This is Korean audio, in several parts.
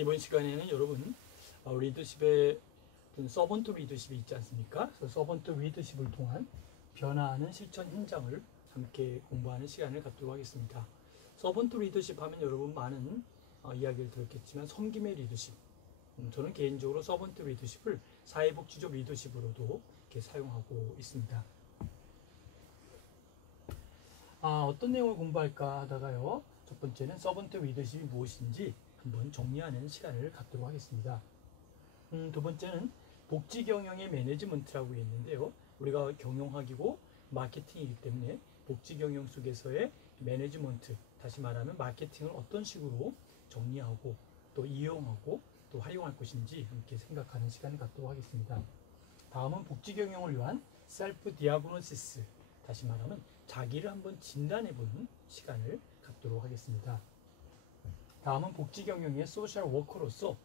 이번 시간에는 여러분 리더십의 서번트 리더십이 있지 않습니까? 그래서 서번트 리더십을 통한 변화하는 실천 현장을 함께 공부하는 시간을 갖도록 하겠습니다. 서번트 리더십 하면 여러분 많은 이야기를 들었겠지만 섬김의 리더십, 저는 개인적으로 서번트 리더십을 사회복지적 리더십으로도 이렇게 사용하고 있습니다. 어떤 내용을 공부할까 하다가요, 첫 번째는 서번트 리더십이 무엇인지 한번 정리하는 시간을 갖도록 하겠습니다. 두 번째는 복지 경영의 매니지먼트라고 있는데요, 우리가 경영학이고 마케팅이기 때문에 복지 경영 속에서의 매니지먼트, 다시 말하면 마케팅을 어떤 식으로 정리하고 또 이용하고 또 활용할 것인지 함께 생각하는 시간을 갖도록 하겠습니다. 다음은 복지 경영을 위한 셀프 디아그노시스, 다시 말하면 자기를 한번 진단해보는 시간을 갖도록 하겠습니다. 다음은 복지 경영의 소셜 워커로서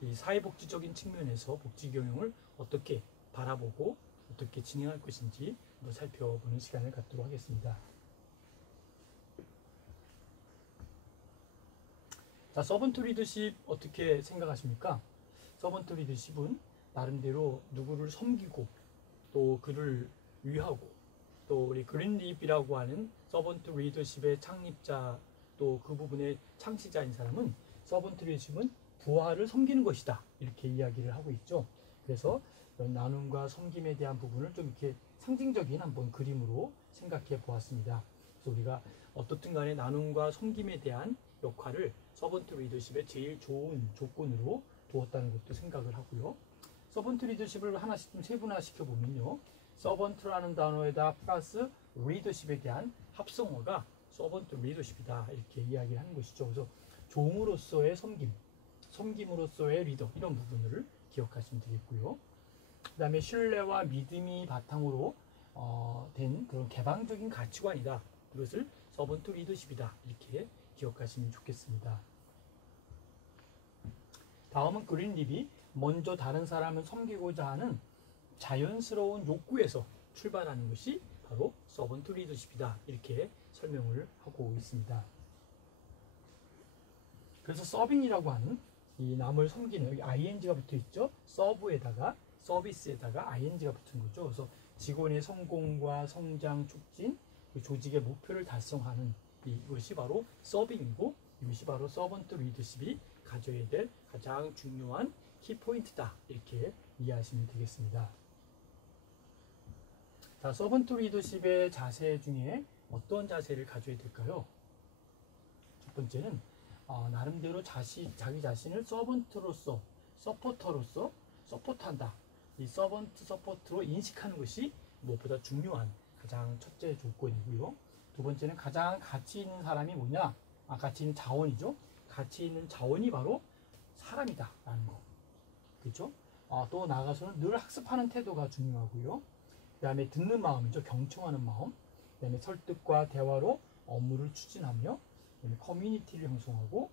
이 사회복지적인 측면에서 복지 경영을 어떻게 바라보고 어떻게 진행할 것인지 한번 살펴보는 시간을 갖도록 하겠습니다. 자, 서번트 리더십 어떻게 생각하십니까? 서번트 리더십은 나름대로 누구를 섬기고 또 그를 위하고 또 우리 그린립이라고 하는 서번트 리더십의 창립자 또 그 부분의 창시자인 사람은 서번트 리더십은 부하를 섬기는 것이다, 이렇게 이야기를 하고 있죠. 그래서 이런 나눔과 섬김에 대한 부분을 좀 이렇게 상징적인 한번 그림으로 생각해 보았습니다. 그래서 우리가 어떻든 간에 나눔과 섬김에 대한 역할을 서번트 리더십의 제일 좋은 조건으로 두었다는 것도 생각을 하고요. 서번트 리더십을 하나씩 좀 세분화시켜 보면요, 서번트라는 단어에다 플러스 리더십에 대한 합성어가 서번트 리더십이다, 이렇게 이야기를 하는 것이죠. 그래서 종으로서의 섬김, 섬김으로서의 리더, 이런 부분을 기억하시면 되겠고요. 그 다음에 신뢰와 믿음이 바탕으로 된 그런 개방적인 가치관이다, 이것을 서번트 리더십이다, 이렇게 기억하시면 좋겠습니다. 다음은 그린립이 먼저 다른 사람을 섬기고자 하는 자연스러운 욕구에서 출발하는 것이 바로 서번트 리더십이다, 이렇게 설명을 하고 있습니다. 그래서 서빙이라고 하는 이 남을 섬기는, 여기 ing가 붙어 있죠. 서브에다가 서비스에다가 ing가 붙은 거죠. 그래서 직원의 성공과 성장 촉진, 조직의 목표를 달성하는 이것이 바로 서빙이고, 이것이 바로 서번트 리더십이 가져야 될 가장 중요한 키포인트다, 이렇게 이해하시면 되겠습니다. 자, 서번트 리더십의 자세 중에 어떤 자세를 가져야 될까요? 첫 번째는 나름대로 자기 자신을 서번트로서, 서포터로서 서포트한다, 이 서번트 서포트로 인식하는 것이 무엇보다 중요한 가장 첫째 조건이고요. 두 번째는 가장 가치 있는 사람이 뭐냐? 가치 있는 자원이죠. 가치 있는 자원이 바로 사람이다 라는 거, 그렇죠? 또 나아가서는 늘 학습하는 태도가 중요하고요. 그 다음에 듣는 마음이죠. 경청하는 마음. 그 다음에 설득과 대화로 업무를 추진하며, 그 다음에 커뮤니티를 형성하고,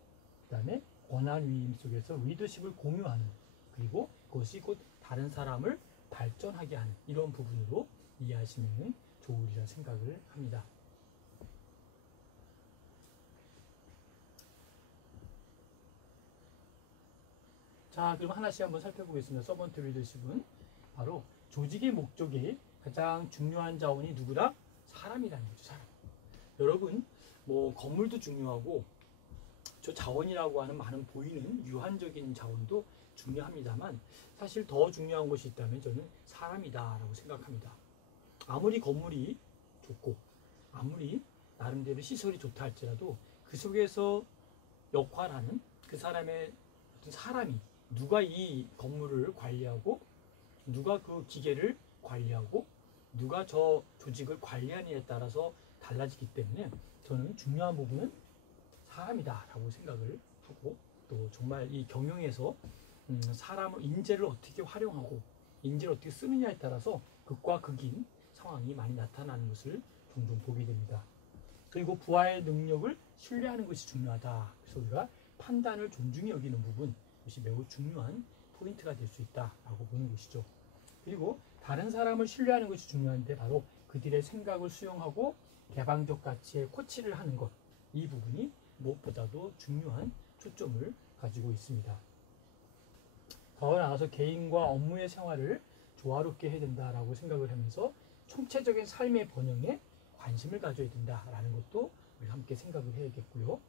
그 다음에 권한 위임 속에서 리더십을 공유하는, 그리고 그것이 곧 다른 사람을 발전하게 하는, 이런 부분으로 이해하시면 좋으리라 생각을 합니다. 자, 그럼 하나씩 한번 살펴보겠습니다. 서번트 리더십은 바로 조직의 목적이 가장 중요한 자원이 누구다? 사람이라는 거죠. 사람. 여러분, 뭐 건물도 중요하고 저 자원이라고 하는 많은 보이는 유한적인 자원도 중요합니다만, 사실 더 중요한 것이 있다면 저는 사람이다 라고 생각합니다. 아무리 건물이 좋고 아무리 나름대로 시설이 좋다 할지라도 그 속에서 역할하는 그 사람의 어떤 사람이, 누가 이 건물을 관리하고 누가 그 기계를 관리하고 누가 저 조직을 관리하느냐에 따라서 달라지기 때문에 저는 중요한 부분은 사람이다 라고 생각을 하고, 또 정말 이 경영에서 사람을, 인재를 어떻게 활용하고 인재를 어떻게 쓰느냐에 따라서 극과 극인 상황이 많이 나타나는 것을 종종 보게 됩니다. 그리고 부하의 능력을 신뢰하는 것이 중요하다. 그래서 우리가 판단을 존중히 여기는 부분, 이것이 매우 중요한 포인트가 될 수 있다라고 보는 것이죠. 그리고 다른 사람을 신뢰하는 것이 중요한데 바로 그들의 생각을 수용하고 개방적 가치에 코치를 하는 것, 이 부분이 무엇보다도 중요한 초점을 가지고 있습니다. 더 나아가서 개인과 업무의 생활을 조화롭게 해야 된다라고 생각을 하면서 총체적인 삶의 번영에 관심을 가져야 된다라는 것도 우리 함께 생각을 해야겠고요.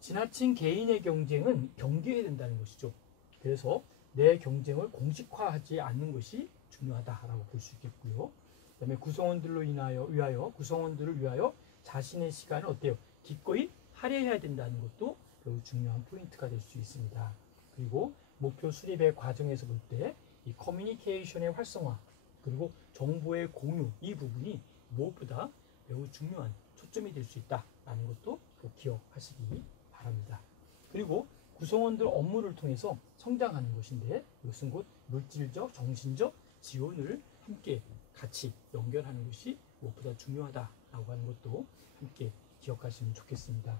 지나친 개인의 경쟁은 경계해야 된다는 것이죠. 그래서 내 경쟁을 공식화하지 않는 것이 중요하다라고 볼 수 있겠고요. 그다음에 구성원들을 위하여 자신의 시간을 어때요? 기꺼이 할애해야 된다는 것도 매우 중요한 포인트가 될 수 있습니다. 그리고 목표 수립의 과정에서 볼 때 이 커뮤니케이션의 활성화 그리고 정보의 공유 이 부분이 무엇보다 매우 중요한 초점이 될 수 있다라는 것도 꼭 기억하시기 바랍니다. 그리고 구성원들 업무를 통해서 성장하는 것인데 이것은 곧 물질적, 정신적 지원을 함께 같이 연결하는 것이 무엇보다 중요하다라고 하는 것도 함께 기억하시면 좋겠습니다.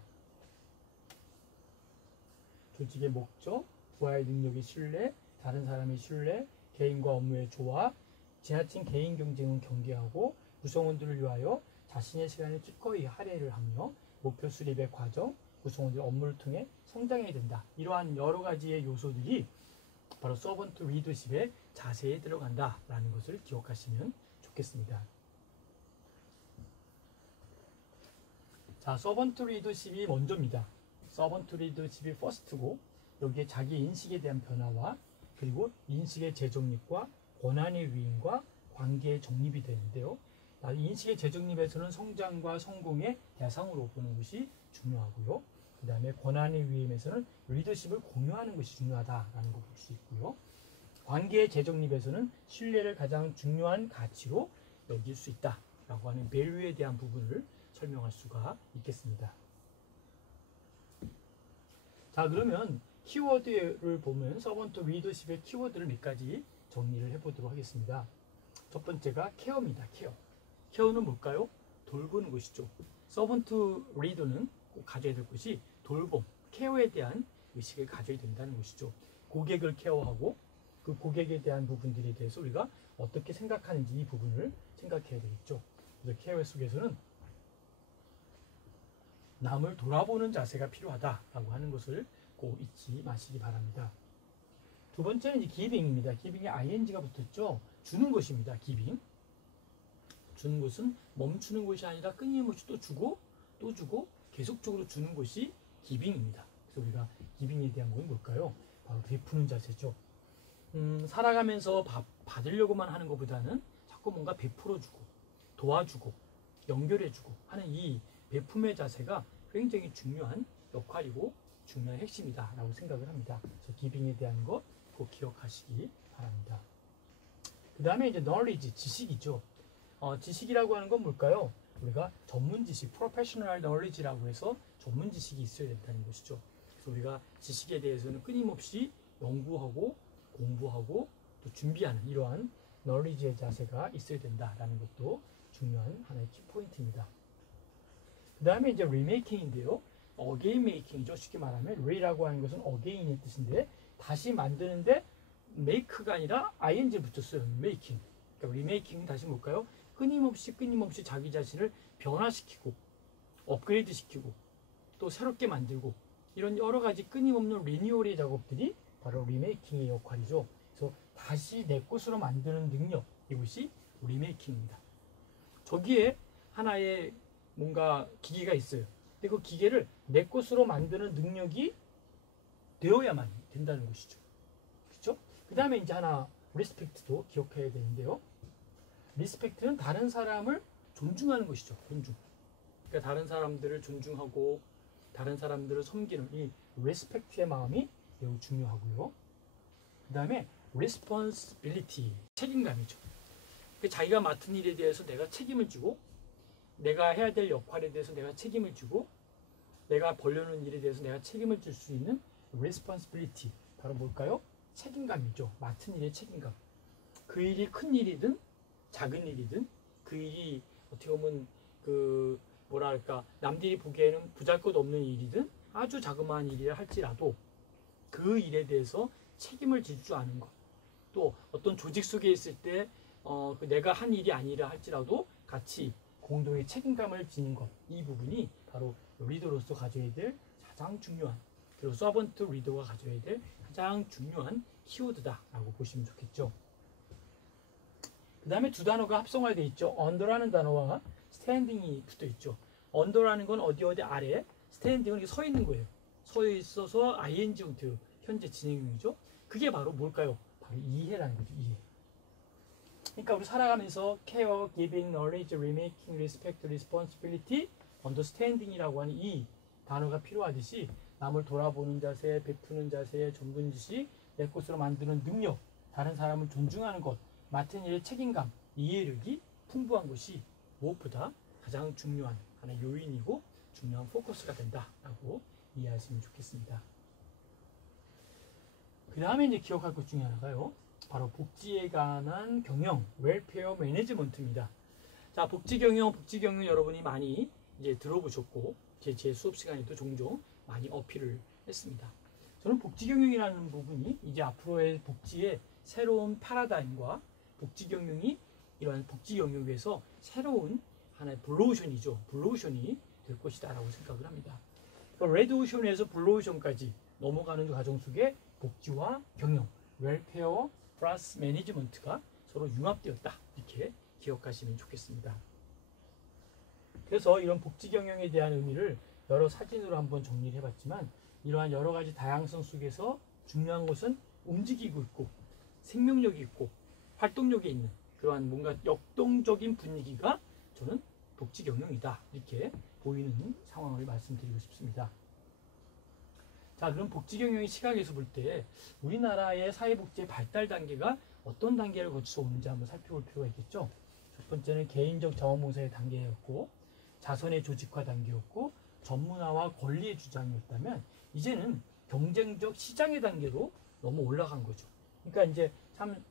조직의 목적, 부하의 능력의 신뢰, 다른 사람의 신뢰, 개인과 업무의 조화, 지나친 개인 경쟁은 경계하고 구성원들을 위하여 자신의 시간을 기꺼이 할애를 하며 목표 수립의 과정, 구성원들의 업무를 통해 성장해야 된다. 이러한 여러 가지의 요소들이 바로 서번트 리더십의 자세에 들어간다라는 것을 기억하시면 좋겠습니다. 자, 서번트 리더십이 먼저입니다. 서번트 리더십이 퍼스트고 여기에 자기 인식에 대한 변화와 그리고 인식의 재정립과 권한의 위임과 관계의 정립이 되는데요. 인식의 재정립에서는 성장과 성공의 대상으로 보는 것이 중요하고요. 그 다음에 권한의 위임에서는 리더십을 공유하는 것이 중요하다라는 걸 볼 수 있고요. 관계의 재정립에서는 신뢰를 가장 중요한 가치로 여길 수 있다라고 하는 밸류에 대한 부분을 설명할 수가 있겠습니다. 자, 그러면 키워드를 보면 서번트 리더십의 키워드를 몇 가지 정리를 해보도록 하겠습니다. 첫 번째가 케어입니다. 케어. 케어는 뭘까요? 돌보는 것이죠. 서번트 리더는 꼭 가져야 될 것이 돌봄, 케어에 대한 의식을 가져야 된다는 것이죠. 고객을 케어하고 그 고객에 대한 부분들에 대해서 우리가 어떻게 생각하는지 이 부분을 생각해야 되겠죠. 그래서 케어 속에서는 남을 돌아보는 자세가 필요하다라고 하는 것을 꼭 잊지 마시기 바랍니다. 두 번째는 이제 기빙입니다. 기빙에 ing가 붙었죠. 주는 것입니다. 기빙. 주는 것은 멈추는 것이 아니라 끊임없이 또 주고 또 주고 계속적으로 주는 것이 기빙입니다. 그래서 우리가 기빙에 대한 건 뭘까요? 바로 베푸는 자세죠. 살아가면서 받으려고만 하는 것보다는 자꾸 뭔가 베풀어주고 도와주고 연결해주고 하는 이 베품의 자세가 굉장히 중요한 역할이고 중요한 핵심이다 라고 생각을 합니다. 그래서 기빙에 대한 것 꼭 기억하시기 바랍니다. 그 다음에 이제 knowledge, 지식이죠. 지식이라고 하는 건 뭘까요? 우리가 전문 지식, professional knowledge라고 해서 전문 지식이 있어야 된다는 것이죠. 그래서 우리가 지식에 대해서는 끊임없이 연구하고 공부하고 또 준비하는 이러한 knowledge의 자세가 있어야 된다라는 것도 중요한 하나의 키포인트입니다. 그 다음에 이제 리메이킹인데요. 어게인 메이킹이죠. 쉽게 말하면 re라고 하는 것은 again의 뜻인데 다시 만드는데 make가 아니라 ing 붙였어요. making. 그러니까 리메이킹은 다시 뭘까요? 끊임없이 자기 자신을 변화시키고 업그레이드 시키고 또 새롭게 만들고 이런 여러 가지 끊임없는 리뉴얼의 작업들이 바로 리메이킹의 역할이죠. 그래서 다시 내 것으로 만드는 능력, 이것이 리메이킹입니다. 저기에 하나의 뭔가 기계가 있어요. 근데 그 기계를 내 것으로 만드는 능력이 되어야만 된다는 것이죠. 그렇죠? 그 다음에 이제 하나 리스펙트도 기억해야 되는데요. 리스펙트는 다른 사람을 존중하는 것이죠. 존중. 그러니까 다른 사람들을 존중하고 다른 사람들을 섬기는 이 리스펙트의 마음이 매우 중요하고요. 그 다음에 responsibility, 책임감이죠. 그러니까 자기가 맡은 일에 대해서 내가 책임을 지고 내가 해야 될 역할에 대해서 내가 책임을 지고 내가 벌려놓은 일에 대해서 내가 책임을 질 수 있는 responsibility, 바로 뭘까요? 책임감이죠. 맡은 일의 책임감. 그 일이 큰 일이든 작은 일이든 그 일이 어떻게 보면 그 뭐랄까 남들이 보기에는 보잘것없는 일이든 아주 자그마한 일이라 할지라도 그 일에 대해서 책임을 질 줄 아는 것. 또 어떤 조직 속에 있을 때 내가 한 일이 아니라 할지라도 같이 공동의 책임감을 지는 것. 이 부분이 바로 리더로서 가져야 될 가장 중요한, 그리고 서번트 리더가 가져야 될 가장 중요한 키워드다라고 보시면 좋겠죠. 그 다음에 두 단어가 합성화되어 있죠. 언더라는 단어와 스탠딩이 붙어 있죠. 언더라는 건 어디 아래, 스탠딩은 서 있는 거예요. 서 있어서 ing 형태로 현재 진행형이죠. 그게 바로 뭘까요? 바로 이해라는 거죠. 이해. 그러니까 우리 살아가면서 care, giving, knowledge, remaking, respect, responsibility, understanding이라고 하는 이 단어가 필요하듯이 남을 돌아보는 자세, 베푸는 자세, 전문지식, 내 것으로 만드는 능력, 다른 사람을 존중하는 것, 맡은 일의 책임감, 이해력이 풍부한 것이 무엇보다 가장 중요한 하나의 요인이고 중요한 포커스가 된다라고 이해하시면 좋겠습니다. 그 다음에 이제 기억할 것 중에 하나가요. 바로 복지에 관한 경영, 웰페어 매니지먼트입니다. 자, 복지 경영 여러분이 많이 이제 들어보셨고 제 수업 시간에도 종종 많이 어필을 했습니다. 저는 복지 경영이라는 부분이 이제 앞으로의 복지의 새로운 패러다임과 복지 경영이 이러한 복지 영역에서 새로운 하나의 블루오션이죠. 블루오션이 될 것이다라고 생각을 합니다. 레드오션에서 블루오션까지 넘어가는 과정 속에 복지와 경영, 웰페어 플러스 매니지먼트가 서로 융합되었다. 이렇게 기억하시면 좋겠습니다. 그래서 이런 복지 경영에 대한 의미를 여러 사진으로 한번 정리를 해봤지만 이러한 여러 가지 다양성 속에서 중요한 것은 움직이고 있고 생명력이 있고 활동력이 있는 그러한 뭔가 역동적인 분위기가 저는 복지 경영이다. 이렇게 보이는 상황을 말씀드리고 싶습니다. 자, 그럼 복지 경영의 시각에서 볼 때 우리나라의 사회복지의 발달 단계가 어떤 단계를 거쳐서 오는지 한번 살펴볼 필요가 있겠죠. 첫 번째는 개인적 자원봉사의 단계였고 자선의 조직화 단계였고 전문화와 권리의 주장이었다면 이제는 경쟁적 시장의 단계로 너무 올라간 거죠. 그러니까 이제 참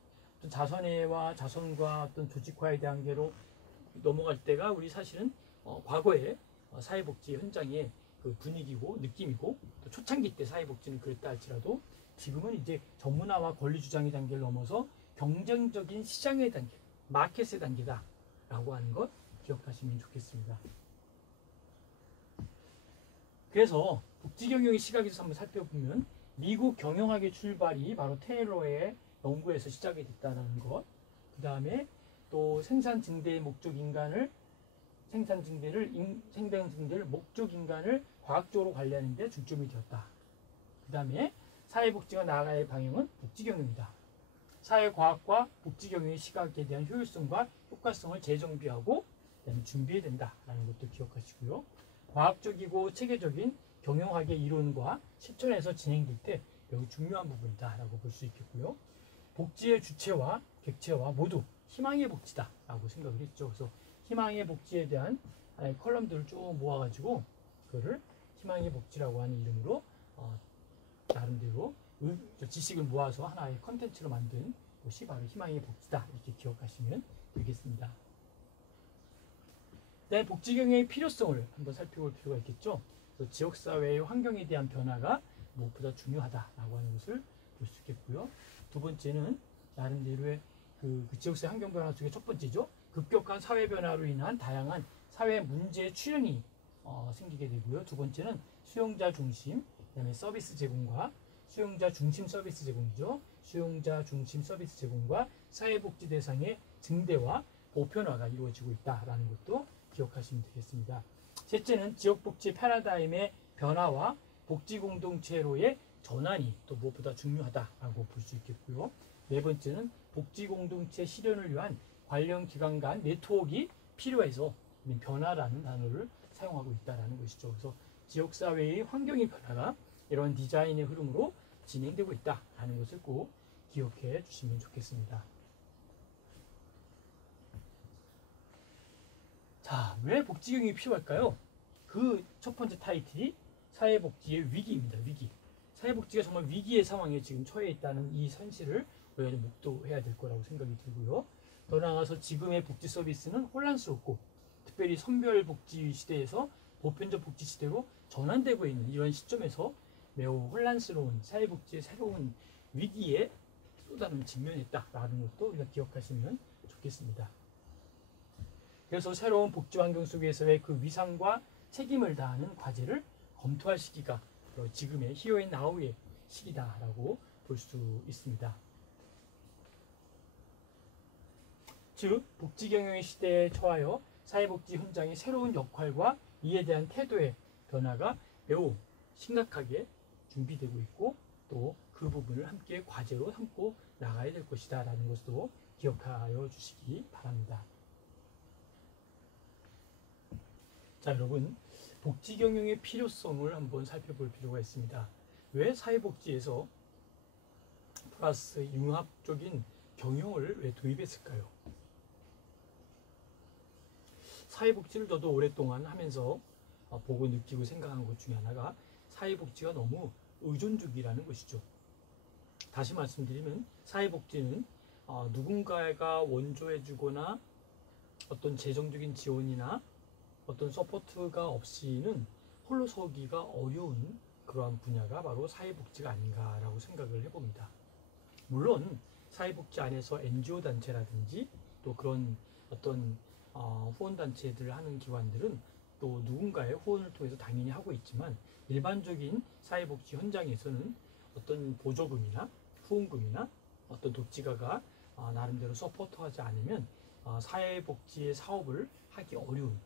자선회와 자선과 어떤 조직화의 단계로 넘어갈 때가 우리 사실은 과거에 사회복지 현장의 그 분위기고 느낌이고 또 초창기 때 사회복지는 그랬다 할지라도 지금은 이제 전문화와 권리 주장의 단계를 넘어서 경쟁적인 시장의 단계, 마켓의 단계다라고 하는 것 기억하시면 좋겠습니다. 그래서 복지 경영의 시각에서 한번 살펴보면 미국 경영학의 출발이 바로 테일러의 연구에서 시작이 됐다는 것, 그 다음에 또 생산 증대의 목적 인간을 목적 인간을 과학적으로 관리하는 데 중점이 되었다. 그 다음에 사회복지가 나아갈 방향은 복지경영이다. 사회과학과 복지경영의 시각에 대한 효율성과 효과성을 재정비하고 그다음에 준비해야 된다라는 것도 기억하시고요. 과학적이고 체계적인 경영학의 이론과 실천에서 진행될 때 매우 중요한 부분이다라고 볼 수 있겠고요. 복지의 주체와 객체와 모두 희망의 복지다라고 생각을 했죠. 그래서 희망의 복지에 대한 하나의 컬럼들을 쭉 모아가지고 그거를 희망의 복지라고 하는 이름으로 나름대로 지식을 모아서 하나의 컨텐츠로 만든 것이 바로 희망의 복지다. 이렇게 기억하시면 되겠습니다. 그다음에 복지 경영의 필요성을 한번 살펴볼 필요가 있겠죠. 그래서 지역사회의 환경에 대한 변화가 무엇보다 중요하다라고 하는 것을 볼 수 있겠고요. 두 번째는 나름대로의 그 지역사회 환경 변화 중에 첫 번째죠. 급격한 사회 변화로 인한 다양한 사회 문제의 출현이 생기게 되고요. 두 번째는 수용자 중심, 그다음에 서비스 제공과 수용자 중심 서비스 제공이죠. 수용자 중심 서비스 제공과 사회복지 대상의 증대와 보편화가 이루어지고 있다라는 것도 기억하시면 되겠습니다. 셋째는 지역복지 패러다임의 변화와 복지 공동체로의 전환이 또 무엇보다 중요하다라고 볼 수 있겠고요. 네 번째는 복지 공동체 실현을 위한 관련 기관 간 네트워크가 필요해서 변화라는 단어를 사용하고 있다는 것이죠. 그래서 지역사회의 환경의 변화가 이런 디자인의 흐름으로 진행되고 있다는 것을 꼭 기억해 주시면 좋겠습니다. 자, 왜 복지 경영이 필요할까요? 그 첫 번째 타이틀이 사회복지의 위기입니다. 위기. 사회복지가 정말 위기의 상황에 지금 처해 있다는 이 현실을 우리가 좀 묵도해야 될 거라고 생각이 들고요. 더 나아가서 지금의 복지 서비스는 혼란스럽고 특별히 선별복지 시대에서 보편적 복지 시대로 전환되고 있는 이런 시점에서 매우 혼란스러운 사회복지의 새로운 위기에 또 다른 직면했다라는 것도 우리가 기억하시면 좋겠습니다. 그래서 새로운 복지 환경 속에서의 그 위상과 책임을 다하는 과제를 검토할 시기가 지금의 히어 앤 나우의 시기다라고 볼 수 있습니다. 즉, 복지경영의 시대에 처하여 사회복지 현장의 새로운 역할과 이에 대한 태도의 변화가 매우 심각하게 준비되고 있고 또 그 부분을 함께 과제로 삼고 나가야 될 것이다 라는 것도 기억하여 주시기 바랍니다. 자, 여러분, 복지경영의 필요성을 한번 살펴볼 필요가 있습니다. 왜 사회복지에서 플러스 융합적인 경영을 왜 도입했을까요? 사회복지를 저도 오랫동안 하면서 보고 느끼고 생각한 것 중에 하나가 사회복지가 너무 의존적이라는 것이죠. 다시 말씀드리면 사회복지는 누군가가 원조해주거나 어떤 재정적인 지원이나 어떤 서포트가 없이는 홀로 서기가 어려운 그러한 분야가 바로 사회복지가 아닌가라고 생각을 해봅니다. 물론 사회복지 안에서 NGO 단체라든지 또 그런 어떤 후원단체들 하는 기관들은 또 누군가의 후원을 통해서 당연히 하고 있지만 일반적인 사회복지 현장에서는 어떤 보조금이나 후원금이나 어떤 독지가가 나름대로 서포트하지 않으면 사회복지의 사업을 하기 어려운,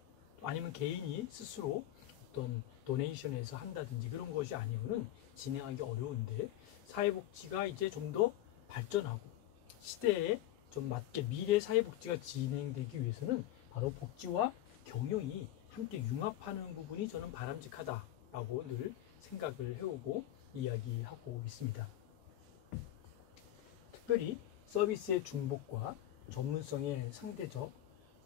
아니면 개인이 스스로 어떤 도네이션에서 한다든지 그런 것이 아니면은 진행하기 어려운데, 사회복지가 이제 좀 더 발전하고 시대에 좀 맞게 미래 사회복지가 진행되기 위해서는 바로 복지와 경영이 함께 융합하는 부분이 저는 바람직하다라고 늘 생각을 해오고 이야기하고 있습니다. 특별히 서비스의 중복과 전문성의 상대적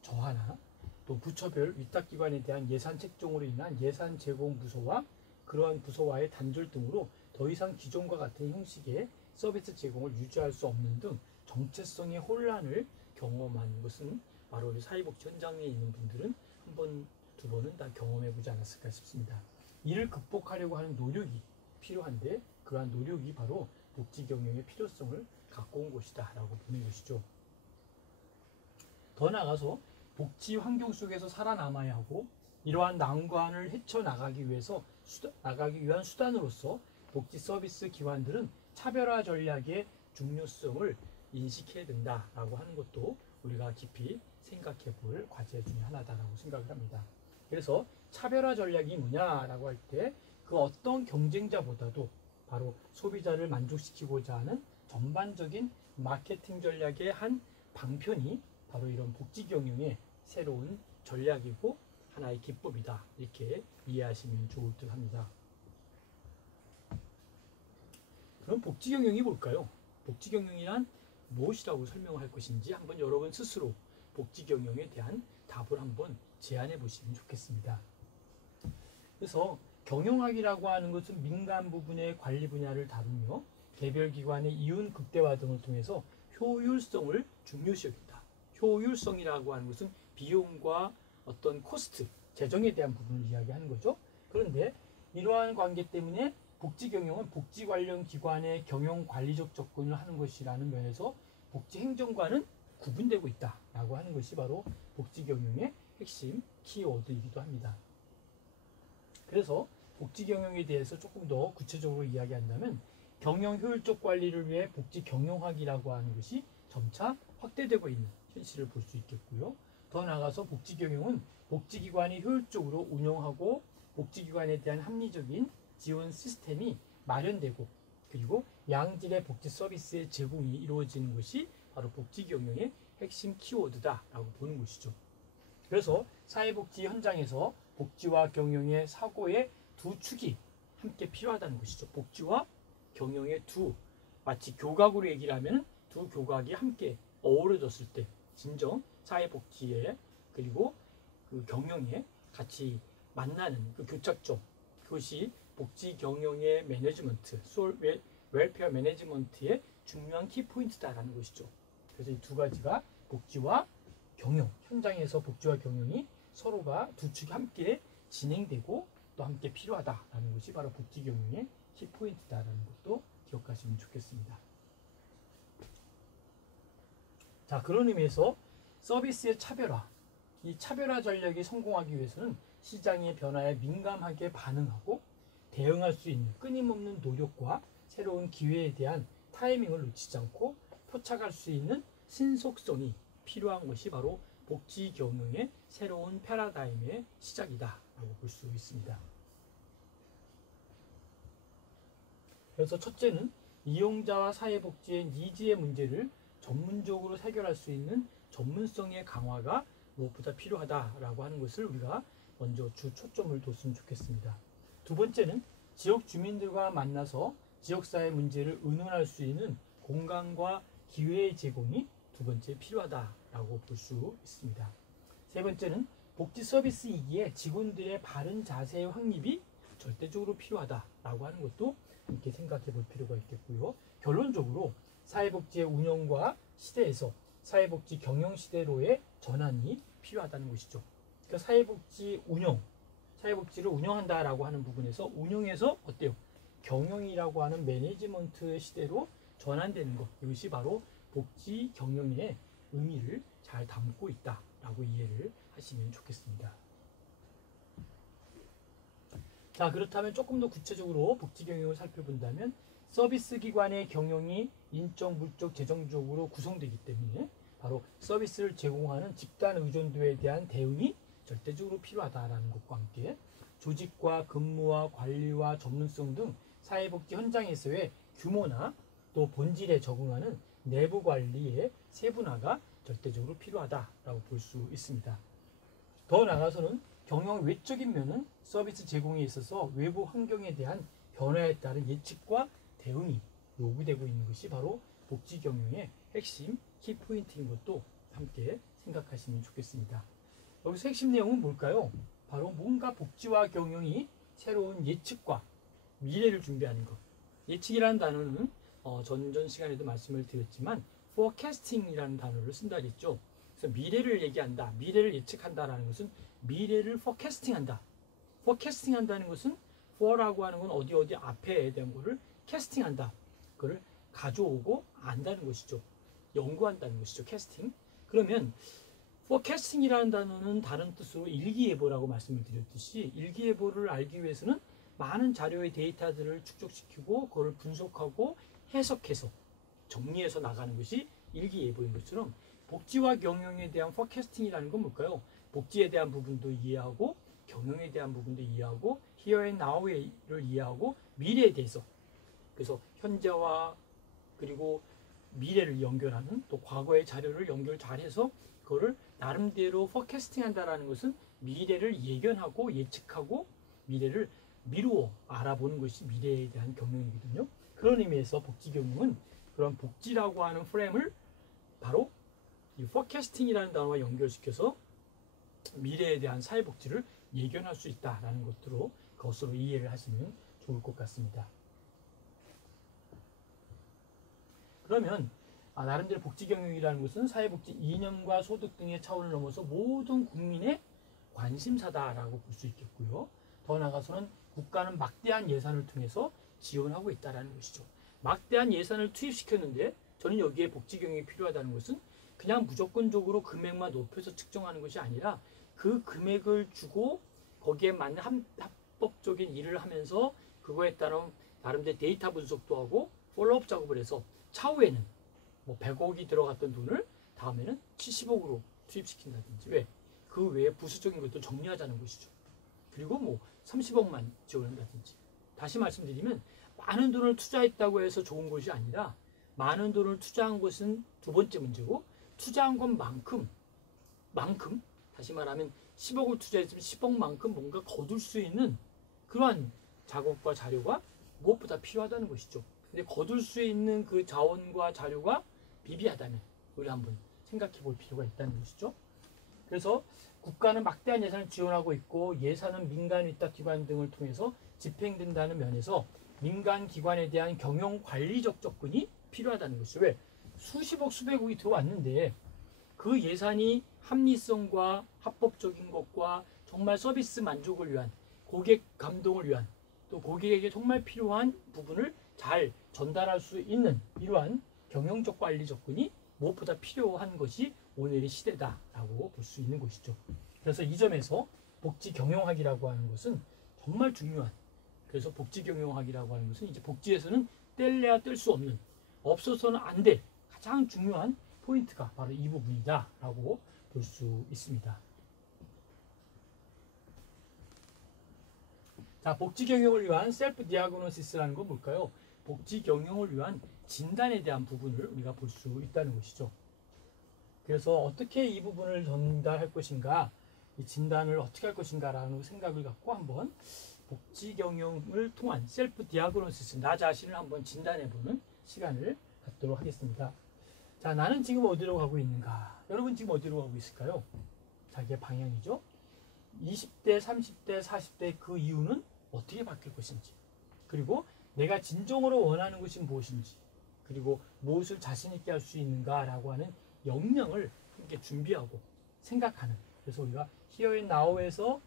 저하나 또 부처별 위탁기관에 대한 예산 책정으로 인한 예산 제공 부서와 그러한 부서와의 단절 등으로 더 이상 기존과 같은 형식의 서비스 제공을 유지할 수 없는 등 정체성의 혼란을 경험한 것은 바로 사회복지 현장에 있는 분들은 한 번, 두 번은 다 경험해 보지 않았을까 싶습니다. 이를 극복하려고 하는 노력이 필요한데 그러한 노력이 바로 복지 경영의 필요성을 갖고 온 것이다 라고 보는 것이죠. 더 나아가서 복지 환경 속에서 살아남아야 하고 이러한 난관을 헤쳐나가기 위한 수단으로서 복지 서비스 기관들은 차별화 전략의 중요성을 인식해야 된다라고 하는 것도 우리가 깊이 생각해 볼 과제 중에 하나다라고 생각을 합니다. 그래서 차별화 전략이 뭐냐라고 할 때 그 어떤 경쟁자보다도 바로 소비자를 만족시키고자 하는 전반적인 마케팅 전략의 한 방편이 바로 이런 복지 경영의 새로운 전략이고 하나의 기법이다, 이렇게 이해하시면 좋을 듯 합니다. 그럼 복지 경영이 뭘까요? 복지 경영이란 무엇이라고 설명할 것인지 한번 여러분 스스로 복지 경영에 대한 답을 한번 제안해 보시면 좋겠습니다. 그래서 경영학이라고 하는 것은 민간 부분의 관리 분야를 다루며 개별 기관의 이윤 극대화 등을 통해서 효율성을 중요시 여긴다. 효율성이라고 하는 것은 비용과 어떤 코스트, 재정에 대한 부분을 이야기하는 거죠. 그런데 이러한 관계 때문에 복지 경영은 복지 관련 기관의 경영 관리적 접근을 하는 것이라는 면에서 복지 행정과는 구분되고 있다라고 하는 것이 바로 복지 경영의 핵심 키워드이기도 합니다. 그래서 복지 경영에 대해서 조금 더 구체적으로 이야기한다면 경영 효율적 관리를 위해 복지 경영학이라고 하는 것이 점차 확대되고 있는 현실을 볼 수 있겠고요. 더 나아가서 복지 경영은 복지기관이 효율적으로 운영하고 복지기관에 대한 합리적인 지원 시스템이 마련되고 그리고 양질의 복지 서비스의 제공이 이루어지는 것이 바로 복지 경영의 핵심 키워드다라고 보는 것이죠. 그래서 사회복지 현장에서 복지와 경영의 사고의 두 축이 함께 필요하다는 것이죠. 복지와 경영의 마치 교각으로 얘기를 하면 두 교각이 함께 어우러졌을 때 진정 사회복지에 그리고 그 경영에 같이 만나는 그 교착점, 그것이 복지 경영의 매니지먼트, 웰페어 매니지먼트의 중요한 키포인트다라는 것이죠. 그래서 이 두 가지가 복지와 경영, 현장에서 복지와 경영이 서로가 두 축이 함께 진행되고 또 함께 필요하다라는 것이 바로 복지 경영의 키포인트다라는 것도 기억하시면 좋겠습니다. 자, 그런 의미에서 서비스의 차별화, 이 차별화 전략이 성공하기 위해서는 시장의 변화에 민감하게 반응하고 대응할 수 있는 끊임없는 노력과 새로운 기회에 대한 타이밍을 놓치지 않고 포착할 수 있는 신속성이 필요한 것이 바로 복지 경영의 새로운 패러다임의 시작이다라고 볼 수 있습니다. 그래서 첫째는 이용자와 사회복지의 니즈의 문제를 전문적으로 해결할 수 있는 전문성의 강화가 무엇보다 필요하다라고 하는 것을 우리가 먼저 주 초점을 뒀으면 좋겠습니다. 두 번째는 지역 주민들과 만나서 지역사회 문제를 의논할 수 있는 공간과 기회의 제공이 두 번째 필요하다라고 볼 수 있습니다. 세 번째는 복지 서비스이기에 직원들의 바른 자세의 확립이 절대적으로 필요하다라고 하는 것도 함께 생각해 볼 필요가 있겠고요. 결론적으로 사회복지의 운영과 시대에서 사회복지 경영 시대로의 전환이 필요하다는 것이죠. 그러니까 사회복지를 운영한다라고 하는 부분에서 운영에서 어때요? 경영이라고 하는 매니지먼트의 시대로 전환되는 것, 이것이 바로 복지 경영의 의미를 잘 담고 있다라고 이해를 하시면 좋겠습니다. 자, 그렇다면 조금 더 구체적으로 복지 경영을 살펴본다면 서비스 기관의 경영이 인적, 물적, 재정적으로 구성되기 때문에 바로 서비스를 제공하는 집단 의존도에 대한 대응이 절대적으로 필요하다라는 것과 함께 조직과 근무와 관리와 전문성 등 사회복지 현장에서의 규모나 또 본질에 적응하는 내부 관리의 세분화가 절대적으로 필요하다라고 볼 수 있습니다. 더 나아가서는 경영 외적인 면은 서비스 제공에 있어서 외부 환경에 대한 변화에 따른 예측과 대응이 요구되고 있는 것이 바로 복지 경영의 핵심 키포인트인 것도 함께 생각하시면 좋겠습니다. 여기서 핵심 내용은 뭘까요? 바로 뭔가 복지와 경영이 새로운 예측과 미래를 준비하는 것. 예측이라는 단어는 전전 시간에도 말씀을 드렸지만 forecasting이라는 단어를 쓴다 그랬죠. 그래서 미래를 얘기한다, 미래를 예측한다라는 것은 미래를 forecasting한다. forecasting한다는 것은 for라고 하는 건 어디 앞에 대한 거를 캐스팅한다. 그걸 가져오고 안다는 것이죠. 연구한다는 것이죠. 캐스팅. 그러면 forecasting이라는 단어는 다른 뜻으로 일기예보라고 말씀을 드렸듯이 일기예보를 알기 위해서는 많은 자료의 데이터들을 축적시키고 그걸 분석하고 해석해서 정리해서 나가는 것이 일기예보인 것처럼 복지와 경영에 대한 forecasting이라는 건 뭘까요? 복지에 대한 부분도 이해하고 경영에 대한 부분도 이해하고 here and now를 이해하고 미래에 대해서 그래서 현재와 그리고 미래를 연결하는 또 과거의 자료를 연결 잘해서 그거를 나름대로 forecasting 한다라는 것은 미래를 예견하고 예측하고 미래를 미루어 알아보는 것이 미래에 대한 경영이거든요. 그런 의미에서 복지 경영은 그런 복지라고 하는 프레임을 바로 이 forecasting이라는 단어와 연결시켜서 미래에 대한 사회복지를 예견할 수 있다라는 것으로 이해를 하시면 좋을 것 같습니다. 그러면 나름대로 복지경영이라는 것은 사회복지 이념과 소득 등의 차원을 넘어서 모든 국민의 관심사다라고 볼 수 있겠고요. 더 나아가서는 국가는 막대한 예산을 통해서 지원하고 있다는 것이죠. 막대한 예산을 투입시켰는데 저는 여기에 복지경영이 필요하다는 것은 그냥 무조건적으로 금액만 높여서 측정하는 것이 아니라 그 금액을 주고 거기에 맞는 합법적인 일을 하면서 그거에 따른 나름대로 데이터 분석도 하고 폴로업 작업을 해서 차후에는 뭐 100억이 들어갔던 돈을 다음에는 70억으로 투입시킨다든지 왜? 그 외에 부수적인 것도 정리하자는 것이죠. 그리고 뭐 30억만 지원한다든지 다시 말씀드리면 많은 돈을 투자했다고 해서 좋은 것이 아니라 많은 돈을 투자한 것은 두 번째 문제고 투자한 것만큼 다시 말하면 10억을 투자했으면 10억만큼 뭔가 거둘 수 있는 그러한 작업과 자료가 무엇보다 필요하다는 것이죠. 근데 거둘 수 있는 그 자원과 자료가 비비하다면 우리 한번 생각해 볼 필요가 있다는 것이죠. 그래서 국가는 막대한 예산을 지원하고 있고 예산은 민간 위탁기관 등을 통해서 집행된다는 면에서 민간 기관에 대한 경영 관리적 접근이 필요하다는 것이죠. 왜? 수십억 수백억이 들어왔는데 그 예산이 합리성과 합법적인 것과 정말 서비스 만족을 위한 고객 감동을 위한 또 고객에게 정말 필요한 부분을 잘 전달할 수 있는 이러한 경영적 관리 접근이 무엇보다 필요한 것이 오늘의 시대다라고 볼 수 있는 것이죠. 그래서 이 점에서 복지 경영학이라고 하는 것은 정말 중요한 그래서 복지 경영학이라고 하는 것은 이제 복지에서는 뗄래야 뗄 수 없는 없어서는 안 될 가장 중요한 포인트가 바로 이 부분이다 라고 볼 수 있습니다. 자, 복지 경영을 위한 셀프 디아그노시스라는 건 뭘까요? 복지 경영을 위한 진단에 대한 부분을 우리가 볼 수 있다는 것이죠. 그래서 어떻게 이 부분을 전달할 것인가, 이 진단을 어떻게 할 것인가 라는 생각을 갖고 한번 복지 경영을 통한 셀프 디아그노시스, 나 자신을 한번 진단해보는 시간을 갖도록 하겠습니다. 자, 나는 지금 어디로 가고 있는가? 여러분 지금 어디로 가고 있을까요? 자기의 방향이죠. 20대, 30대, 40대 그 이유는 어떻게 바뀔 것인지, 그리고 내가 진정으로 원하는 것이 무엇인지, 그리고 무엇을 자신 있게 할 수 있는가라고 하는 역량을 함께 준비하고 생각하는, 그래서 우리가 Here and Now에서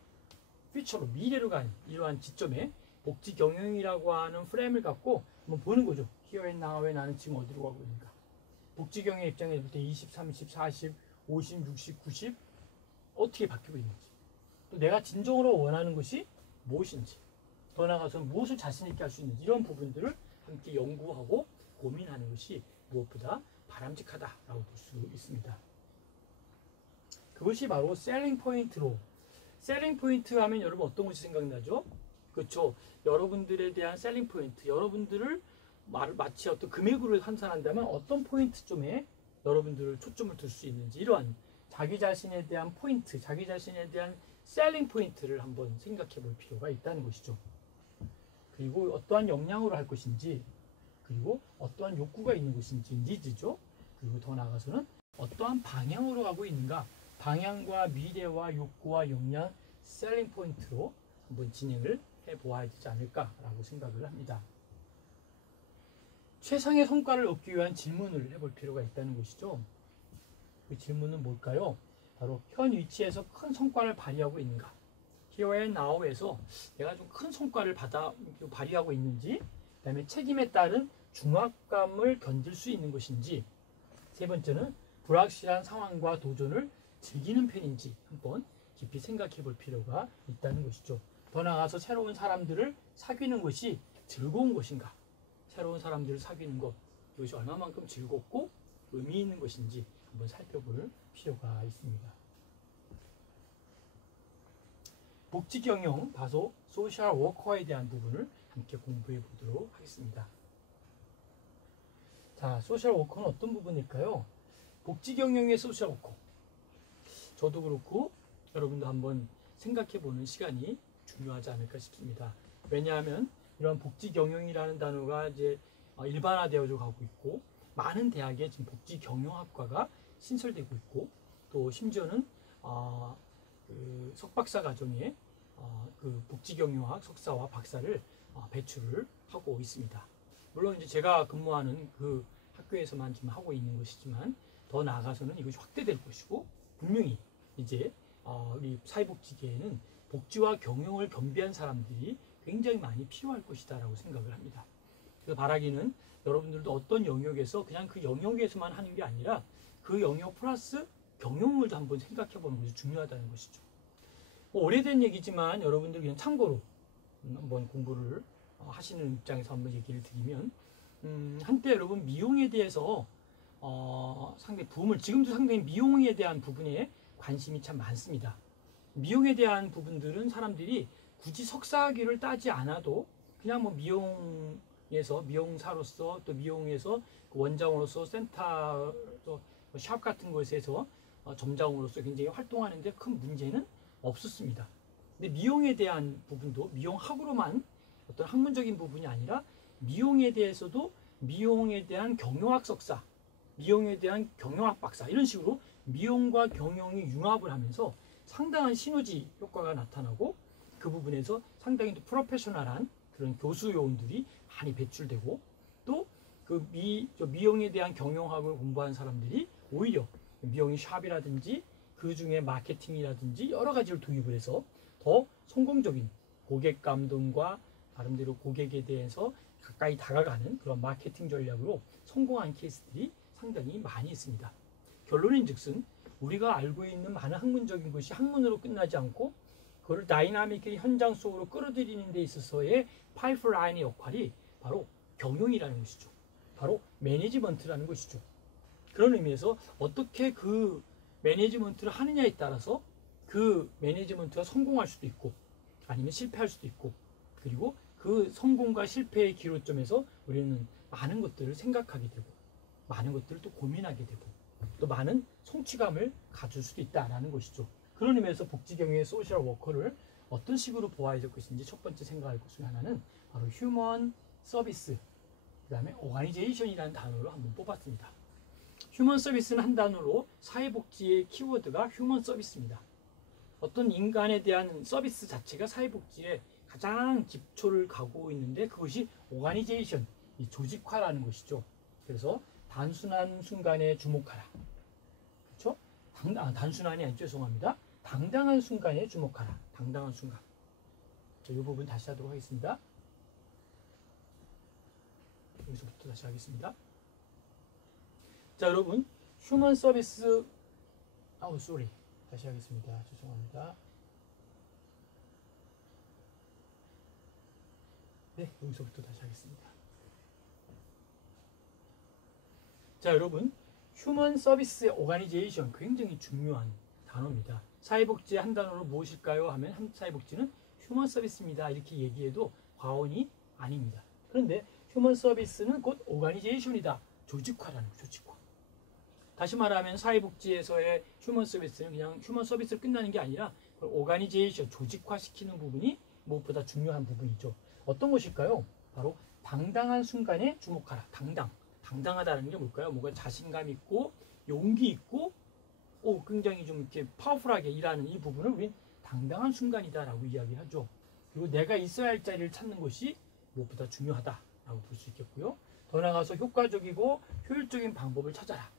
퓨처로, 미래로 가는 이러한 지점에 복지 경영이라고 하는 프레임을 갖고 한번 보는 거죠. Here and Now에 나는 지금 어디로 가고 있는가. 복지 경영 입장에서 볼 때 20, 30, 40, 50, 60, 90 어떻게 바뀌고 있는지, 또 내가 진정으로 원하는 것이 무엇인지, 더 나아가서 무엇을 자신 있게 할 수 있는지, 이런 부분들을 함께 연구하고 고민하는 것이 무엇보다 바람직하다라고 볼 수 있습니다. 그것이 바로 셀링 포인트로, 셀링 포인트 하면 여러분 어떤 것이 생각나죠? 그렇죠. 여러분들에 대한 셀링 포인트, 여러분들을 마치 어떤 금액으로 환산한다면 어떤 포인트점에 여러분들을 초점을 둘 수 있는지, 이러한 자기 자신에 대한 포인트, 자기 자신에 대한 셀링 포인트를 한번 생각해 볼 필요가 있다는 것이죠. 그리고 어떠한 역량으로 할 것인지, 그리고 어떠한 욕구가 있는 것인지, 니즈죠. 그리고 더 나아가서는 어떠한 방향으로 가고 있는가, 방향과 미래와 욕구와 역량, 셀링 포인트로 한번 진행을 해보아야 되지 않을까라고 생각을 합니다. 최상의 성과를 얻기 위한 질문을 해볼 필요가 있다는 것이죠. 그 질문은 뭘까요? 바로 현 위치에서 큰 성과를 발휘하고 있는가, Here and Now에서 내가 좀 큰 성과를 발휘하고 있는지, 그 다음에 책임에 따른 중압감을 견딜 수 있는 것인지, 세 번째는 불확실한 상황과 도전을 즐기는 편인지 한번 깊이 생각해 볼 필요가 있다는 것이죠. 더 나아가서 새로운 사람들을 사귀는 것이 즐거운 것인가, 새로운 사람들을 사귀는 것, 이것이 얼마만큼 즐겁고 의미 있는 것인지 한번 살펴볼 필요가 있습니다. 복지 경영, 바로 소셜 워커에 대한 부분을 함께 공부해 보도록 하겠습니다. 자, 소셜 워커는 어떤 부분일까요? 복지 경영의 소셜 워커. 저도 그렇고 여러분도 한번 생각해 보는 시간이 중요하지 않을까 싶습니다. 왜냐하면 이런 복지 경영이라는 단어가 이제 일반화되어져 가고 있고, 많은 대학에 지금 복지 경영학과가 신설되고 있고, 또 심지어는 그 석박사 과정에 그 복지 경영학 석사와 박사를 배출을 하고 있습니다. 물론 이제 제가 근무하는 그 학교에서만 지금 하고 있는 것이지만, 더 나아가서는 이것이 확대될 것이고, 분명히 이제 우리 사회복지계에는 복지와 경영을 겸비한 사람들이 굉장히 많이 필요할 것이다라고 생각을 합니다. 그래서 바라기는 여러분들도 어떤 영역에서 그냥 그 영역에서만 하는 게 아니라 그 영역 플러스 경영을 한번 생각해 보는 것이 중요하다는 것이죠. 오래된 얘기지만 여러분들 그냥 참고로 한번 공부를 하시는 입장에서 한번 얘기를 드리면, 한때 여러분 미용에 대해서 상당히 붐을, 지금도 상당히 미용에 대한 부분에 관심이 참 많습니다. 미용에 대한 부분들은 사람들이 굳이 석사학위를 따지 않아도 그냥 뭐 미용에서 미용사로서, 또 미용에서 원장으로서, 센터 샵 같은 곳에서 점장으로서 굉장히 활동하는데 큰 문제는 없었습니다. 근데 미용에 대한 부분도 미용학으로만 어떤 학문적인 부분이 아니라 미용에 대해서도 미용에 대한 경영학 석사, 미용에 대한 경영학 박사, 이런 식으로 미용과 경영이 융합을 하면서 상당한 시너지 효과가 나타나고, 그 부분에서 상당히 또 프로페셔널한 그런 교수 요원들이 많이 배출되고, 또 그 미용에 대한 경영학을 공부한 사람들이 오히려 미용의 샵이라든지 그 중에 마케팅이라든지 여러 가지를 도입을 해서 더 성공적인 고객 감동과 나름대로 고객에 대해서 가까이 다가가는 그런 마케팅 전략으로 성공한 케이스들이 상당히 많이 있습니다. 결론인즉슨 우리가 알고 있는 많은 학문적인 것이 학문으로 끝나지 않고, 그걸 다이나믹하게 현장 속으로 끌어들이는 데 있어서의 파이프라인의 역할이 바로 경영이라는 것이죠. 바로 매니지먼트라는 것이죠. 그런 의미에서 어떻게 그 매니지먼트를 하느냐에 따라서 그 매니지먼트가 성공할 수도 있고 아니면 실패할 수도 있고, 그리고 그 성공과 실패의 기로점에서 우리는 많은 것들을 생각하게 되고 많은 것들을 또 고민하게 되고 또 많은 성취감을 가질 수도 있다라는 것이죠. 그런 의미에서 복지경영의 소셜 워커를 어떤 식으로 보아야 될 것인지 첫 번째 생각할 것 중에 하나는 바로 휴먼 서비스, 그 다음에 오가니제이션이라는 단어를 한번 뽑았습니다. 휴먼 서비스는 한 단어로 사회복지의 키워드가 휴먼 서비스입니다. 어떤 인간에 대한 서비스 자체가 사회복지에 가장 기초를 가고 있는데 그것이 오가니제이션, 이 조직화라는 것이죠. 그래서 단순한 순간에 주목하라. 그렇죠? 단순한이 아니 죄송합니다. 당당한 순간에 주목하라. 당당한 순간. 자, 이 부분 다시 하도록 하겠습니다. 여기서부터 다시 하겠습니다. 자, 여러분, 휴먼 서비스, 쏘리. 다시 하겠습니다. 죄송합니다. 네, 여기서부터 다시 하겠습니다. 자, 여러분, 휴먼 서비스 오가니제이션 굉장히 중요한 단어입니다. 사회복지의 한 단어로 무엇일까요? 하면 사회복지는 휴먼 서비스입니다. 이렇게 얘기해도 과언이 아닙니다. 그런데 휴먼 서비스는 곧 오가니제이션이다. 조직화라는 거죠. 조직화. 다시 말하면 사회복지에서의 휴먼 서비스는 그냥 휴먼 서비스로 끝나는 게 아니라 오가니제이션, 조직화시키는 부분이 무엇보다 중요한 부분이죠. 어떤 것일까요? 바로 당당한 순간에 주목하라. 당당하다는 게 뭘까요? 뭔가 자신감 있고 용기 있고 굉장히 좀 이렇게 파워풀하게 일하는 이 부분을 우린 당당한 순간이다라고 이야기하죠. 그리고 내가 있어야 할 자리를 찾는 것이 무엇보다 중요하다라고 볼 수 있겠고요. 더 나아가서 효과적이고 효율적인 방법을 찾아라.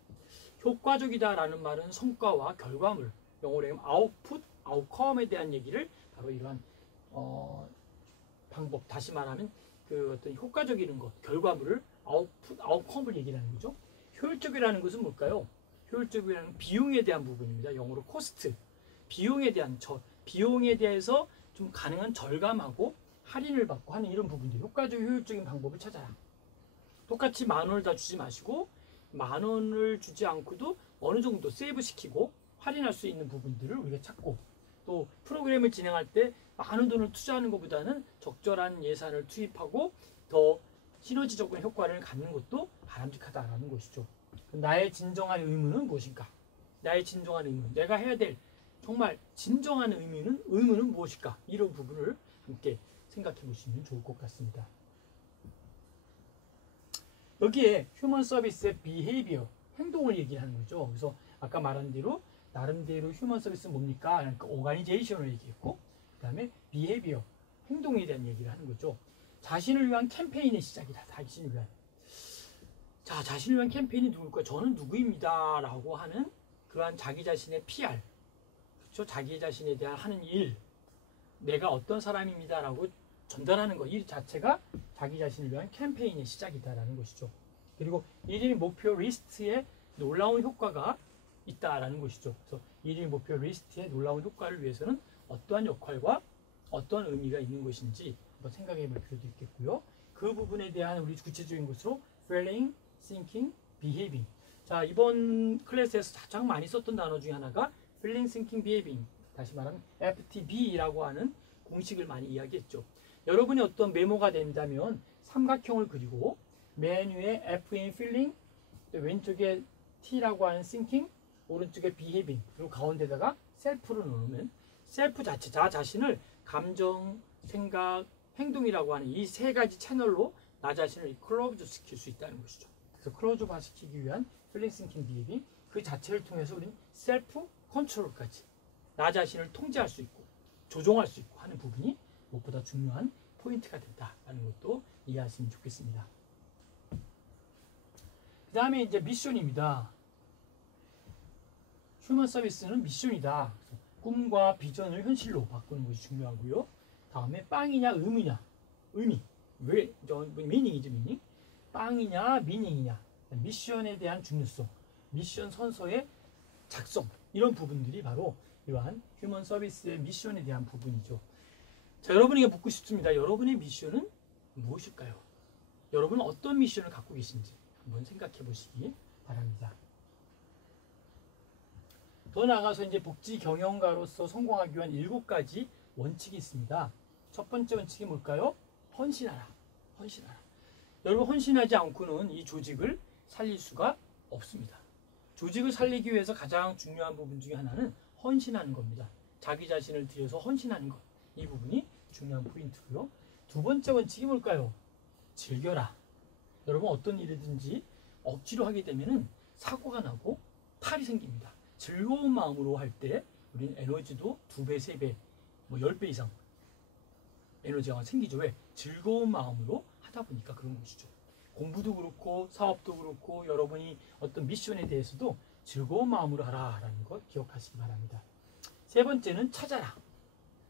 효과적이다라는 말은 성과와 결과물, 영어로 하면 아웃풋, 아웃컴에 대한 얘기를 바로 이러한 방법, 다시 말하면 그 어떤 효과적인 것, 결과물을 아웃풋, 아웃컴을 얘기하는 거죠. 효율적이라는 것은 뭘까요? 효율적이라는 비용에 대한 부분입니다. 영어로 코스트, 비용에 대해서 좀 가능한 절감하고 할인을 받고 하는 이런 부분들, 효과적 효율적인 방법을 찾아라. 똑같이 10,000원을 다 주지 마시고 10,000원을 주지 않고도 어느 정도 세이브 시키고 할인할 수 있는 부분들을 우리가 찾고, 또 프로그램을 진행할 때 많은 돈을 투자하는 것보다는 적절한 예산을 투입하고 더 시너지적인 효과를 갖는 것도 바람직하다라는 것이죠. 나의 진정한 의무는 무엇인가? 나의 진정한 의무, 내가 해야 될 정말 진정한 의무는 무엇일까? 이런 부분을 함께 생각해 보시면 좋을 것 같습니다. 여기에 휴먼 서비스의 비헤이비어, 행동을 얘기하는 거죠. 그래서 아까 말한 대로 나름대로 휴먼 서비스는 뭡니까? 그러니까 오가니제이션을 얘기했고, 그 다음에 비헤이비어, 행동에 대한 얘기를 하는 거죠. 자신을 위한 캠페인의 시작이다. 자신을 위한. 자, 자신을 위한 캠페인이 누굴까요? 저는 누구입니다. 라고 하는 그러한 자기 자신의 PR, 그렇죠? 자기 자신에 대한 하는 일, 내가 어떤 사람입니다. 라고 전달하는 것, 이 자체가 자기 자신을 위한 캠페인의 시작이다라는 것이죠. 그리고 1일 목표 리스트에 놀라운 효과가 있다라는 것이죠. 그래서 1일 목표 리스트에 놀라운 효과를 위해서는 어떠한 역할과 어떠한 의미가 있는 것인지 한번 생각해 볼 필요도 있겠고요. 그 부분에 대한 우리 구체적인 것으로 feeling, thinking, behaving. 자, 이번 클래스에서 가장 많이 썼던 단어 중에 하나가 feeling, thinking, behaving. 다시 말하면 FTB라고 하는 공식을 많이 이야기했죠. 여러분이 어떤 메모가 된다면 삼각형을 그리고 맨 위에 F인 feeling, 왼쪽에 T라고 하는 thinking, 오른쪽에 behaving, 그리고 가운데다가 self를 넣으면 셀프 자체, 자 자신을 감정, 생각, 행동이라고 하는 이 세 가지 채널로 나 자신을 클로즈 시킬 수 있다는 것이죠. 그래서 클로즈화 시키기 위한 feeling, thinking, behaving, 그 자체를 통해서 우리는 셀프 컨트롤까지 나 자신을 통제할 수 있고 조종할 수 있고 하는 부분이 무엇보다 중요한 포인트가 된다는 것도 이해하시면 좋겠습니다. 그 다음에 이제 미션입니다. 휴먼 서비스는 미션이다. 꿈과 비전을 현실로 바꾸는 것이 중요하고요. 다음에 빵이냐 의무냐, 의미, 왜 미닝이죠. 미닝. 빵이냐 미닝이냐, 미션에 대한 중요성, 미션 선서의 작성, 이런 부분들이 바로 이러한 휴먼 서비스의 미션에 대한 부분이죠. 자, 여러분에게 묻고 싶습니다. 여러분의 미션은 무엇일까요? 여러분은 어떤 미션을 갖고 계신지 한번 생각해 보시기 바랍니다. 더 나아가서 이제 복지 경영가로서 성공하기 위한 7가지 원칙이 있습니다. 첫 번째 원칙이 뭘까요? 헌신하라. 헌신하라. 여러분, 헌신하지 않고는 이 조직을 살릴 수가 없습니다. 조직을 살리기 위해서 가장 중요한 부분 중에 하나는 헌신하는 겁니다. 자기 자신을 들여서 헌신하는 것. 이 부분이 중요한 포인트고요. 두 번째 원칙이 뭘까요? 즐겨라. 여러분, 어떤 일이든지 억지로 하게 되면 사고가 나고 탈이 생깁니다. 즐거운 마음으로 할 때 우리는 에너지도 2배, 3배, 10배 이상 에너지가 생기죠. 왜? 즐거운 마음으로 하다 보니까 그런 것이죠. 공부도 그렇고 사업도 그렇고 여러분이 어떤 미션에 대해서도 즐거운 마음으로 하라라는 것 기억하시기 바랍니다. 세 번째는 찾아라.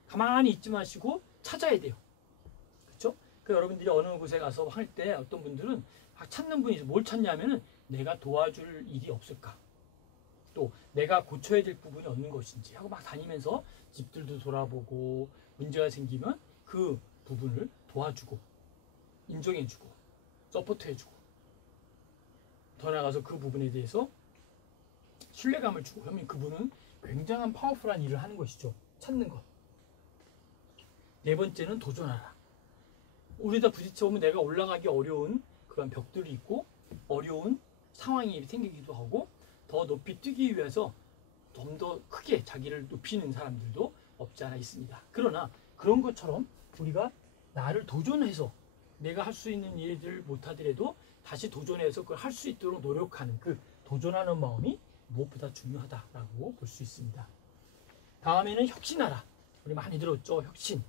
가만히 있지 마시고 찾아야 돼요. 그렇죠? 그 여러분들이 어느 곳에 가서 할 때 어떤 분들은 찾는 분이 뭘 찾냐면은 내가 도와줄 일이 없을까? 또 내가 고쳐야 될 부분이 없는 것인지 하고 막 다니면서 집들도 돌아보고 문제가 생기면 그 부분을 도와주고 인정해주고 서포트해주고 더 나아가서 그 부분에 대해서 신뢰감을 주고 그러면 그분은 굉장한 파워풀한 일을 하는 것이죠. 찾는 것. 네 번째는 도전하라. 우리 다 부딪혀보면 내가 올라가기 어려운 그런 벽들이 있고 어려운 상황이 생기기도 하고 더 높이 뛰기 위해서 좀 더 크게 자기를 높이는 사람들도 없지 않아 있습니다. 그러나 그런 것처럼 우리가 나를 도전해서 내가 할 수 있는 일들을 못하더라도 다시 도전해서 그걸 할 수 있도록 노력하는 그 도전하는 마음이 무엇보다 중요하다라고 볼 수 있습니다. 다음에는 혁신하라. 우리 많이 들었죠. 혁신.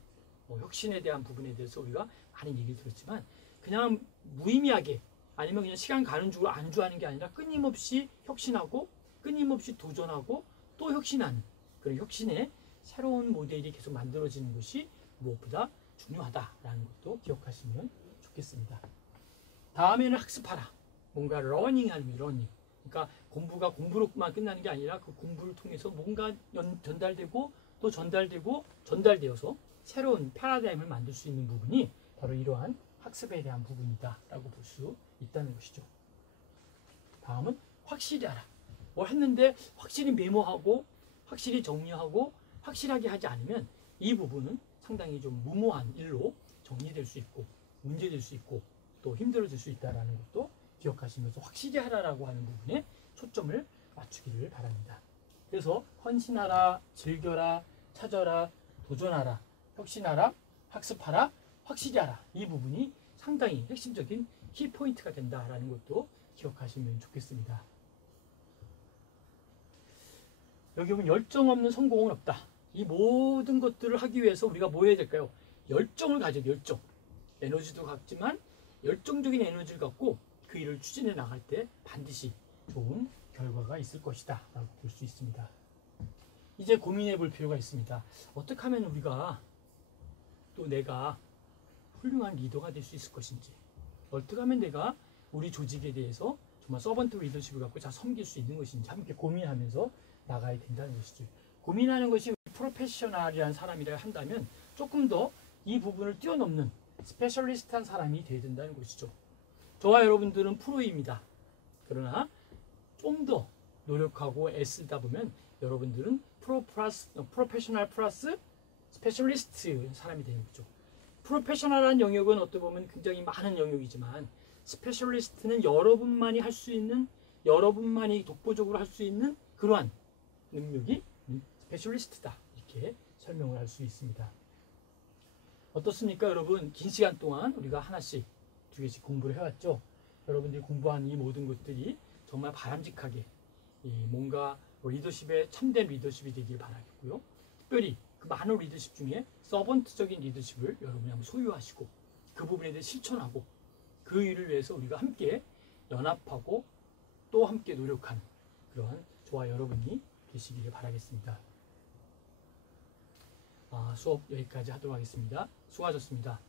혁신에 대한 부분에 대해서 우리가 많은 얘기를 들었지만 그냥 무의미하게 아니면 그냥 시간 가는 줄 안주하는 게 아니라 끊임없이 혁신하고 끊임없이 도전하고 또 혁신하는 그런 혁신의 새로운 모델이 계속 만들어지는 것이 무엇보다 중요하다라는 것도 기억하시면 좋겠습니다. 다음에는 학습하라. 뭔가 러닝하는 러닝. 그러니까 공부가 공부로만 끝나는 게 아니라 그 공부를 통해서 뭔가 전달되고 또 전달되고 전달되어서 새로운 패러다임을 만들 수 있는 부분이 바로 이러한 학습에 대한 부분이다라고 볼 수 있다는 것이죠. 다음은 확실히 알아. 뭘 했는데 확실히 메모하고 확실히 정리하고 확실하게 하지 않으면 이 부분은 상당히 좀 무모한 일로 정리될 수 있고 문제될 수 있고 또 힘들어질 수 있다는 것도 기억하시면서 확실히 하라라고 하는 부분에 초점을 맞추기를 바랍니다. 그래서 헌신하라, 즐겨라, 찾아라, 도전하라, 혁신하라, 학습하라, 확실히 하라. 이 부분이 상당히 핵심적인 키포인트가 된다라는 것도 기억하시면 좋겠습니다. 여기 보면 열정 없는 성공은 없다. 이 모든 것들을 하기 위해서 우리가 뭐 해야 될까요? 열정을 가져야 돼요. 열정. 에너지도 갖지만 열정적인 에너지를 갖고 그 일을 추진해 나갈 때 반드시 좋은 결과가 있을 것이다 라고 볼 수 있습니다. 이제 고민해 볼 필요가 있습니다. 어떻게 하면 우리가 또 내가 훌륭한 리더가 될 수 있을 것인지, 어떻게 하면 내가 우리 조직에 대해서 정말 서번트 리더십을 갖고 잘 섬길 수 있는 것인지 함께 고민하면서 나가야 된다는 것이죠. 고민하는 것이 프로페셔널이라는 사람이라 한다면 조금 더 이 부분을 뛰어넘는 스페셜리스트한 사람이 되어야 된다는 것이죠. 저와 여러분들은 프로입니다. 그러나 좀 더 노력하고 애쓰다 보면 여러분들은 프로페셔널 플러스 스페셜리스트 사람이 되는 거죠. 프로페셔널한 영역은 어떻게 보면 굉장히 많은 영역이지만 스페셜리스트는 여러분만이 할 수 있는, 여러분만이 독보적으로 할 수 있는 그러한 능력이 스페셜리스트다. 이렇게 설명을 할 수 있습니다. 어떻습니까? 여러분, 긴 시간 동안 우리가 하나씩 두 개씩 공부를 해왔죠. 여러분들이 공부한 이 모든 것들이 정말 바람직하게 뭔가 리더십의 참된 리더십이 되길 바라겠고요. 특별히 그 많은 리더십 중에 서번트적인 리더십을 여러분이 한번 소유하시고 그 부분에 대해 실천하고 그 일을 위해서 우리가 함께 연합하고 또 함께 노력하는 그러한 저와 여러분이 되시기를 바라겠습니다. 수업 여기까지 하도록 하겠습니다. 수고하셨습니다.